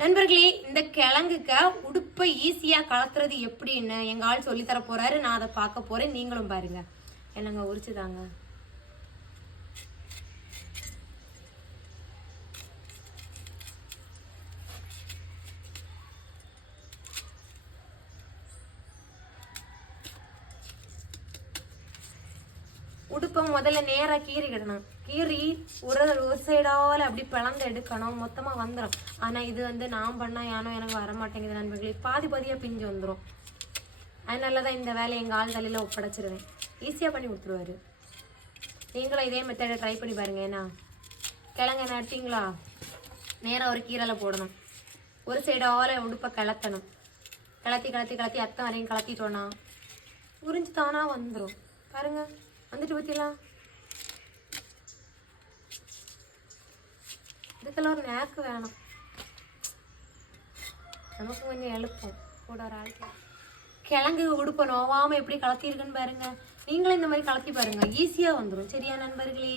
நண்பர்களே, இந்த கிழங்குக்க உடுப்பை ஈஸியா கலத்துறது எப்படின்னு எங்க ஆள் சொல்லி தர போறாரு. நான் அதை பார்க்க போறேன், நீங்களும் பாருங்க. என்னங்க உரிச்சுதாங்க. உடுப்பை முதல்ல நேரா கீறிக்கிடணும். கீறி ஒரு சைடால அப்படி பிளந்து எடுக்கணும், மொத்தமா வந்துடும். ஆனா இது நான் பண்ணா யானோ எனக்கு வர மாட்டேங்குது நண்பர்களே, பாதி பாதியா பிஞ்சு வந்துடும். அதனாலதான் இந்த வேலையை எங்க ஆள் தலையில ஒப்படைச்சிருவேன். ஈஸியா பண்ணி கொடுத்துருவாரு. நீங்களும் இதே மெத்தடை ட்ரை பண்ணி பாருங்க. ஏன்னா கிழங்க நட்டிங்களா, நேரா ஒரு கீரலை போடணும். ஒரு சைடால உடுப்பை கிளத்தணும். கிளத்தி கிளத்தி கிளத்தி அத்தம் வரையும் கிளத்திட்டோன்னா உறிஞ்சு தானா வந்துடும். பாருங்க, வந்துட்டு பத்திலாம். இதுக்கெல்லாம் ஒரு நேக்கு வேணும். நமக்கு கொஞ்சம் எழுப்போம் கூட ஒரு ஆள். கிழங்கு உடுப்ப நோவாம எப்படி கலத்தி இருக்குன்னு பாருங்க. நீங்களும் இந்த மாதிரி கலத்தி பாருங்க, ஈஸியா வந்துடும். சரியா நண்பர்களே?